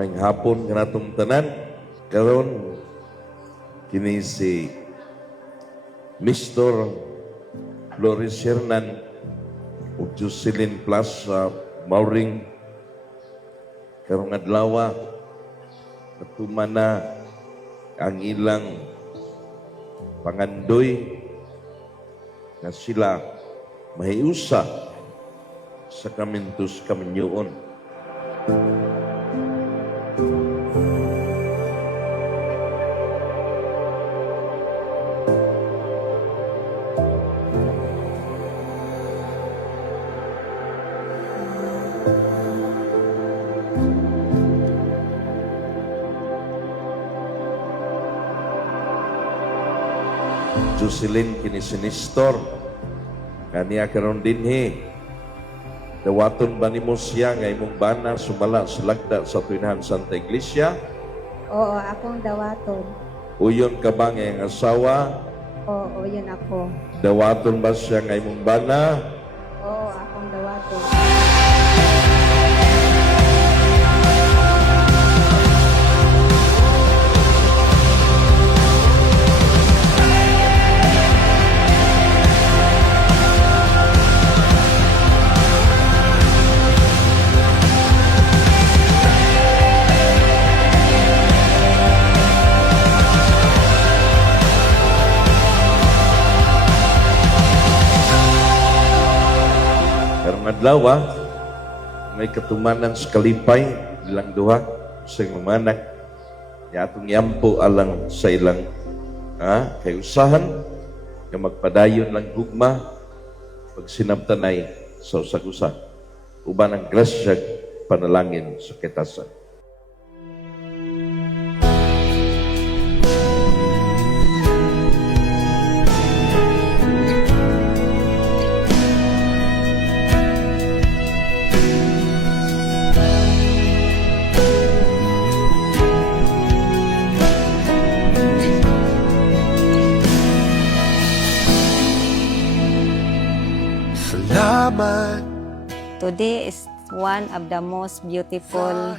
Maing hapon nga natong tanan. Karon kini si Mr. Flores Hernan ug Jocelyn Plus Mauring karong adlaw natuman na ang ilang pangandoy na sila mahiusa sa Kamintos Kaminyoon. Jocelyn kini sinistor kaniya karon dinhi dawaton ba nimo siya nga imong bana sumala sa lagda sa Tuinahan Santa Iglesia? Oo, akong dawaton. Uyon ka ba nga iyang asawa? Oo, yun ako. Dawaton ba siya nga imong bana? Oo, akong dawaton. Adlaw may katumanan sa kalipay ilang duha sa mamanak ya atong yampo alang sa ilang kay usahan nga magpadayon lang gugma pag sinabtanay sa usag-usa uban ang grasya panalangin sa kitasan. Today is one of the most beautiful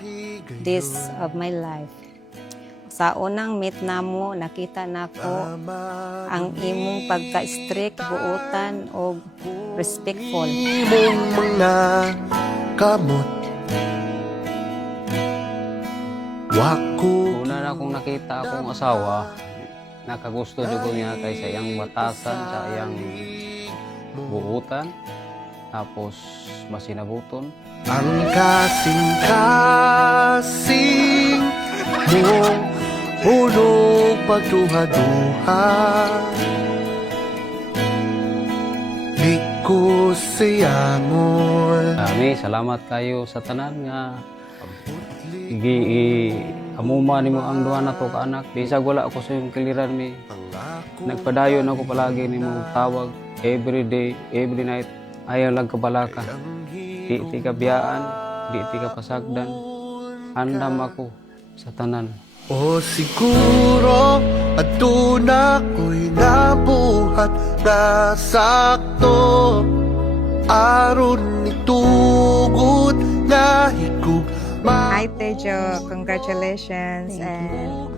days of my life. Sa unang meet namo, nakita nako ang imong pagka-strict, buutan o respectful. Imong mga kamot wako. Una na akong nakita akong asawa, nakagusto jud ko niya kay sa iyang batasan, sa iyang buutan, tapos masinabuton. Ang kasing-kasing mo hulog pagduha-duha. Di ko siyangon. Kami, salamat kayo sa tanan nga amuma nimo ang duha na to ka anak. Bisag wala ako sa iyong kiliran mi. Nagpadayon ako palagi nimo tawag every day, every night. Ayaw lang kabalaka. Di ka biyaan, di ka pasagdan. Andam ako sa tanan. O siguro ato na ko'y nabuhat na sakto aron nitugod na higug. Hi Tejo, congratulations and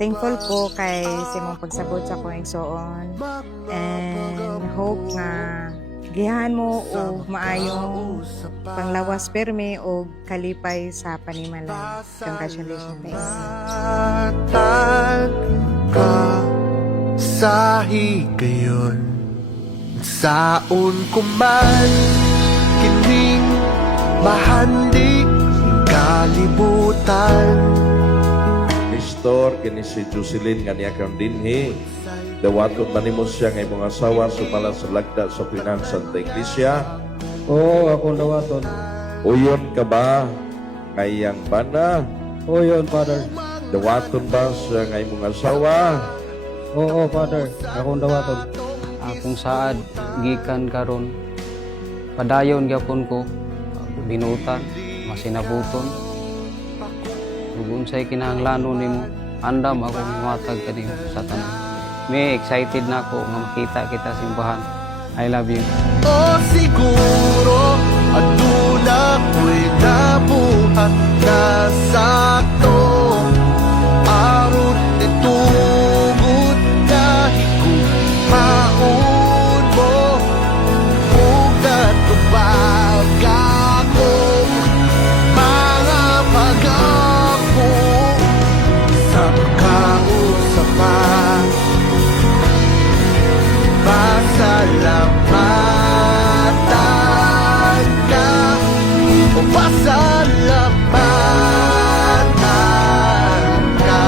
thankful ko kay sa imong pagsabot sa akong igsoon and hope nga gihan mo og maayong panglawas permi og kalipay sa panimalay. Congratulations. Ka sa higayon saon kuman kining mahandik kalibutan. Mr. kini si Jocelyn kaniya karon dinhi dawaton ba nimo siya nga imong asawa sumala sa lagda sa Tuinahan Santa Iglesia? Oo, akong dawaton. Uyon ka ba nga iyang bana? Oo yun, Father. Dawaton ba siya nga imong asawa? Oo, Father. Akong dawaton. Akong saad gikan karon padayon gyapon ko binutan masinabuton ug unsay kinahanglanon nimo andam ako matag kanimo sa tanan. May excited na ako nga makita kita simbahan. I love you. O siguro at tula ko'y nabuhat na sa pasalamatan ka,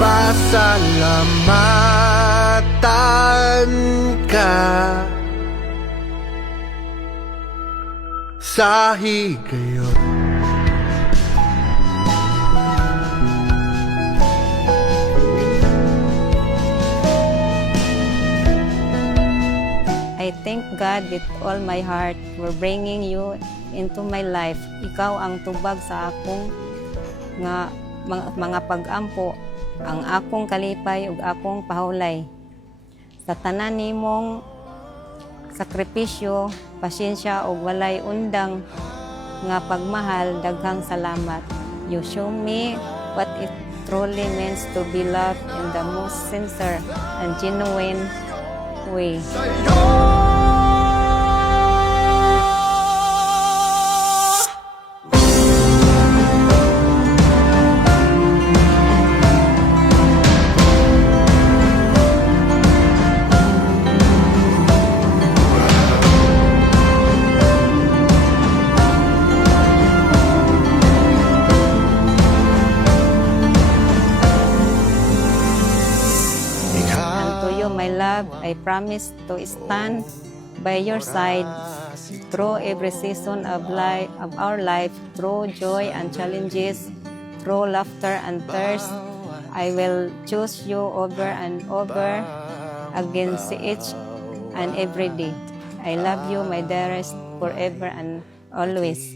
pasalamatan ka sa higayon. I thank God with all my heart for bringing you into my life. Ikaw ang tubag sa akong nga mga pag-ampo, ang akong kalipay ug akong pahulay. Sa tanan nimong sakripisyo, pasyensya ug walay undang nga pagmahal, daghang salamat. You show me what it truly means to be loved in the most sincere and genuine way. My love, I promise to stand by your side through every season of our life, through joy and challenges, through laughter and tears. I will choose you over and over against each and every day. I love you, my dearest, forever and always.